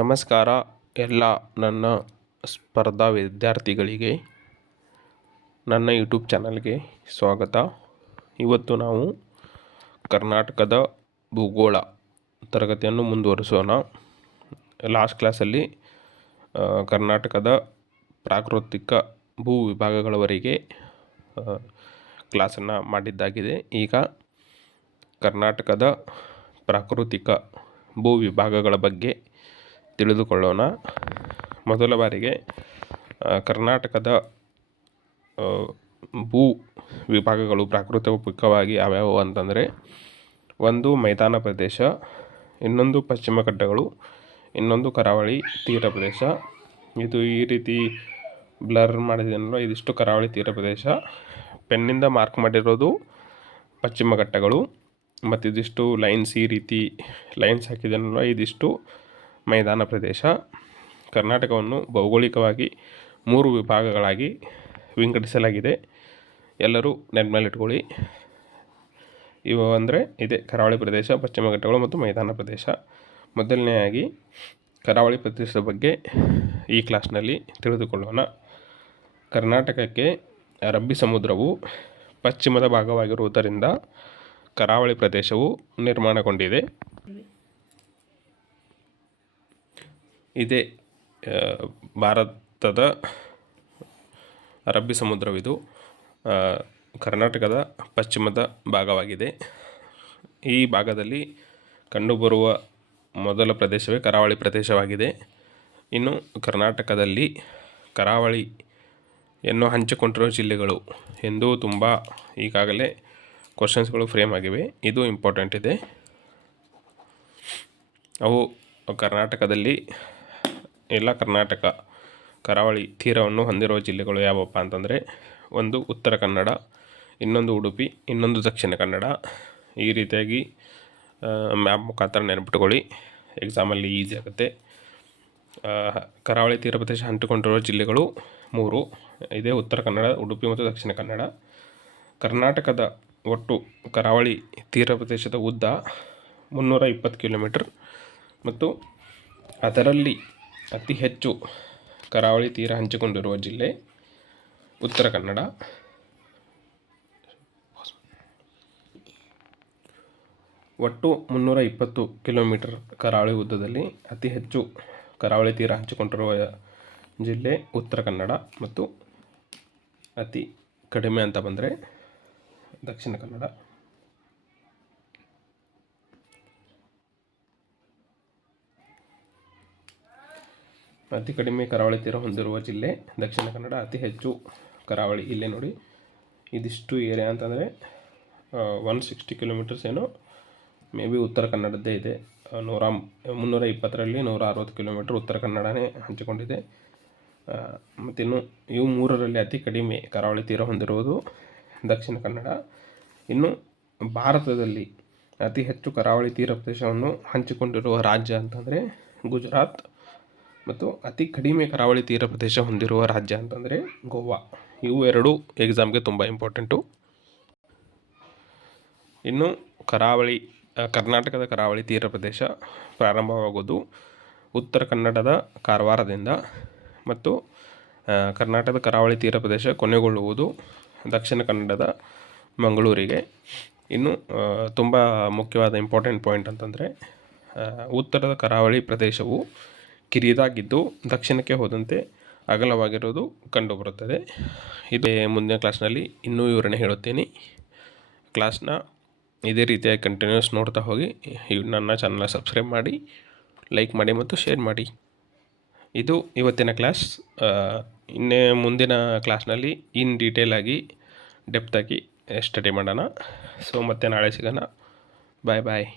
ನಮಸ್ಕಾರ ಎಲ್ಲ ನನ್ನ ಸ್ಪರ್ಧಾ ವಿದ್ಯಾರ್ಥಿಗಳಿಗೆ ನನ್ನ ಯೂಟ್ಯೂಬ್ ಚಾನಲ್ಗೆ ಸ್ವಾಗತ. ಇವತ್ತು ನಾವು ಕರ್ನಾಟಕದ ಭೂಗೋಳ ತರಗತಿಯನ್ನು ಮುಂದುವರಿಸೋಣ. ಲಾಸ್ಟ್ ಕ್ಲಾಸಲ್ಲಿ ಕರ್ನಾಟಕದ ಪ್ರಾಕೃತಿಕ ಭೂ ವಿಭಾಗಗಳವರೆಗೆ ಕ್ಲಾಸನ್ನು ಮಾಡಿದ್ದಾಗಿದೆ. ಈಗ ಕರ್ನಾಟಕದ ಪ್ರಾಕೃತಿಕ ಭೂ ವಿಭಾಗಗಳ ಬಗ್ಗೆ ತಿಳಿದುಕೊಳ್ಳೋಣ. ಮೊದಲ ಬಾರಿಗೆ ಕರ್ನಾಟಕದ ಭೂ ವಿಭಾಗಗಳು ಪ್ರಾಕೃತಿಕವಾಗಿ ಯಾವ್ಯಾವು ಅಂತಂದರೆ, ಒಂದು ಮೈದಾನ ಪ್ರದೇಶ, ಇನ್ನೊಂದು ಪಶ್ಚಿಮ ಘಟ್ಟಗಳು, ಇನ್ನೊಂದು ಕರಾವಳಿ ತೀರ ಪ್ರದೇಶ. ಇದು ಈ ರೀತಿ ಬ್ಲರ್ ಮಾಡಿದೆನಲ್ವ, ಇದಿಷ್ಟು ಕರಾವಳಿ ತೀರ ಪ್ರದೇಶ. ಪೆನ್ನಿಂದ ಮಾರ್ಕ್ ಮಾಡಿರೋದು ಪಶ್ಚಿಮ ಘಟ್ಟಗಳು, ಮತ್ತು ಇದಿಷ್ಟು ಲೈನ್ಸ್, ಈ ರೀತಿ ಲೈನ್ಸ್ ಹಾಕಿದೆನಲ್ವ, ಇದಿಷ್ಟು ಮೈದಾನ ಪ್ರದೇಶ. ಕರ್ನಾಟಕವನ್ನು ಭೌಗೋಳಿಕವಾಗಿ 3 ವಿಭಾಗಗಳಾಗಿ ವಿಂಗಡಿಸಲಾಗಿದೆ. ಎಲ್ಲರೂ ನೆನಪಲ್ಲಿಟ್ಕೊಳ್ಳಿ. ಇವು ಅಂದರೆ ಇದೆ ಕರಾವಳಿ ಪ್ರದೇಶ, ಪಶ್ಚಿಮ ಘಟ್ಟಗಳು ಮತ್ತು ಮೈದಾನ ಪ್ರದೇಶ. ಮೊದಲನೆಯಾಗಿ ಕರಾವಳಿ ಪ್ರದೇಶದ ಬಗ್ಗೆ ಈ ಕ್ಲಾಸ್ನಲ್ಲಿ ತಿಳಿದುಕೊಳ್ಳೋಣ. ಕರ್ನಾಟಕಕ್ಕೆ ಅರಬ್ಬಿ ಸಮುದ್ರವು ಪಶ್ಚಿಮದ ಭಾಗವಾಗಿರುವುದರಿಂದ ಕರಾವಳಿ ಪ್ರದೇಶವು ನಿರ್ಮಾಣಗೊಂಡಿದೆ. ಇದೇ ಭಾರತದ ಅರಬ್ಬಿ ಸಮುದ್ರವಿದು ಕರ್ನಾಟಕದ ಪಶ್ಚಿಮದ ಭಾಗವಾಗಿದೆ. ಈ ಭಾಗದಲ್ಲಿ ಕಂಡುಬರುವ ಮೊದಲ ಪ್ರದೇಶವೇ ಕರಾವಳಿ ಪ್ರದೇಶವಾಗಿದೆ. ಇನ್ನು ಕರ್ನಾಟಕದಲ್ಲಿ ಕರಾವಳಿಯನ್ನು ಹಂಚಿಕೊಂಡಿರುವ ಜಿಲ್ಲೆಗಳು ಎಂದು ತುಂಬ ಈಗಾಗಲೇ ಕ್ವಶನ್ಸ್ಗಳು ಫ್ರೇಮ್ ಆಗಿವೆ. ಇದು ಇಂಪಾರ್ಟೆಂಟ್ ಇದೆ. ಅವು ಕರ್ನಾಟಕದಲ್ಲಿ ಕರ್ನಾಟಕ ಕರಾವಳಿ ತೀರವನ್ನು ಹೊಂದಿರುವ ಜಿಲ್ಲೆಗಳು ಯಾವಪ್ಪ ಅಂತಂದರೆ, ಒಂದು ಉತ್ತರ ಕನ್ನಡ, ಇನ್ನೊಂದು ಉಡುಪಿ, ಇನ್ನೊಂದು ದಕ್ಷಿಣ ಕನ್ನಡ. ಈ ರೀತಿಯಾಗಿ ಮ್ಯಾಪ್ ಮುಖಾಂತರ ನೆನಪಿಟ್ಕೊಳ್ಳಿ, ಎಕ್ಸಾಮಲ್ಲಿ ಈಸಿ ಆಗುತ್ತೆ. ಕರಾವಳಿ ತೀರ ಪ್ರದೇಶ ಹಂಚಿಕೊಂಡಿರುವ ಜಿಲ್ಲೆಗಳು 3 ಇದೇ ಉತ್ತರ ಕನ್ನಡ, ಉಡುಪಿ ಮತ್ತು ದಕ್ಷಿಣ ಕನ್ನಡ. ಕರ್ನಾಟಕದ ಒಟ್ಟು ಕರಾವಳಿ ತೀರ ಪ್ರದೇಶದ ಉದ್ದ 320 ಕಿಲೋಮೀಟರ್ ಮತ್ತು ಅದರಲ್ಲಿ ಅತಿ ಹೆಚ್ಚು ಕರಾವಳಿ ತೀರ ಹಂಚಿಕೊಂಡಿರುವ ಜಿಲ್ಲೆ ಉತ್ತರ ಕನ್ನಡ. ಒಟ್ಟು 320 ಕಿಲೋಮೀಟರ್ ಕರಾವಳಿ ಉದ್ದದಲ್ಲಿ ಅತಿ ಹೆಚ್ಚು ಕರಾವಳಿ ತೀರ ಹಂಚಿಕೊಂಡಿರುವ ಜಿಲ್ಲೆ ಉತ್ತರ ಕನ್ನಡ ಮತ್ತು ಅತಿ ಕಡಿಮೆ ಅಂತ ಬಂದರೆ ದಕ್ಷಿಣ ಕನ್ನಡ. ಅತಿ ಕಡಿಮೆ ಕರಾವಳಿ ತೀರ ಹೊಂದಿರುವ ಜಿಲ್ಲೆ ದಕ್ಷಿಣ ಕನ್ನಡ, ಅತಿ ಹೆಚ್ಚು ಕರಾವಳಿ. ಇಲ್ಲೇ ನೋಡಿ, ಇದಿಷ್ಟು ಏರಿಯಾ ಅಂತಂದರೆ 160 ಕಿಲೋಮೀಟರ್ಸ್ ಏನೋ ಮೇ ಬಿ ಉತ್ತರ ಕನ್ನಡದ್ದೇ ಇದೆ. 320ರಲ್ಲಿ 160 ಕಿಲೋಮೀಟರ್ ಉತ್ತರ ಕನ್ನಡನೇ ಹಂಚಿಕೊಂಡಿದೆ. ಮತ್ತಿನ್ನು ಇವು 3ರಲ್ಲಿ ಅತಿ ಕಡಿಮೆ ಕರಾವಳಿ ತೀರ ಹೊಂದಿರುವುದು ದಕ್ಷಿಣ ಕನ್ನಡ. ಇನ್ನು ಭಾರತದಲ್ಲಿ ಅತಿ ಹೆಚ್ಚು ಕರಾವಳಿ ತೀರ ಪ್ರದೇಶವನ್ನು ಹಂಚಿಕೊಂಡಿರುವ ರಾಜ್ಯ ಅಂತಂದರೆ ಗುಜರಾತ್, ಮತ್ತು ಅತಿ ಕಡಿಮೆ ಕರಾವಳಿ ತೀರ ಪ್ರದೇಶ ಹೊಂದಿರುವ ರಾಜ್ಯ ಅಂತಂದರೆ ಗೋವಾ. ಇವು 2 ಎಕ್ಸಾಮ್ಗೆ ತುಂಬ ಇಂಪಾರ್ಟೆಂಟು. ಇನ್ನು ಕರ್ನಾಟಕದ ಕರಾವಳಿ ತೀರ ಪ್ರದೇಶ ಪ್ರಾರಂಭವಾಗುವುದು ಉತ್ತರ ಕನ್ನಡದ ಕಾರವಾರದಿಂದ, ಮತ್ತು ಕರ್ನಾಟಕದ ಕರಾವಳಿ ತೀರ ಪ್ರದೇಶ ಕೊನೆಗೊಳ್ಳುವುದು ದಕ್ಷಿಣ ಕನ್ನಡದ ಮಂಗಳೂರಿಗೆ. ಇನ್ನು ತುಂಬ ಮುಖ್ಯವಾದ ಇಂಪಾರ್ಟೆಂಟ್ ಪಾಯಿಂಟ್ ಅಂತಂದರೆ, ಉತ್ತರದ ಕರಾವಳಿ ಪ್ರದೇಶವು ಕಿರಿದಾಗಿದ್ದು ದಕ್ಷಿಣಕ್ಕೆ ಹೋದಂತೆ ಅಗಲವಾಗಿರೋದು ಕಂಡುಬರುತ್ತದೆ. ಇದೇ ಮುಂದಿನ ಕ್ಲಾಸ್ನಲ್ಲಿ ಇನ್ನೂ ವಿವರಣೆ ಹೇಳುತ್ತೇನೆ. ಕ್ಲಾಸ್ನ ಇದೇ ರೀತಿಯಾಗಿ ಕಂಟಿನ್ಯೂಸ್ ನೋಡ್ತಾ ಹೋಗಿ. ನನ್ನ ಚಾನಲ್ನ ಸಬ್ಸ್ಕ್ರೈಬ್ ಮಾಡಿ, ಲೈಕ್ ಮಾಡಿ ಮತ್ತು ಶೇರ್ ಮಾಡಿ. ಇದು ಇವತ್ತಿನ ಕ್ಲಾಸ್. ಇನ್ನೇ ಮುಂದಿನ ಕ್ಲಾಸ್ನಲ್ಲಿ ಇನ್ ಡೀಟೇಲ್ ಆಗಿ ಡೆಪ್ತಾಗಿ ಸ್ಟಡಿ ಮಾಡೋಣ. ಸೊ ಮತ್ತೆ ನಾಳೆ ಸಿಗೋಣ. ಬಾಯ್ ಬಾಯ್.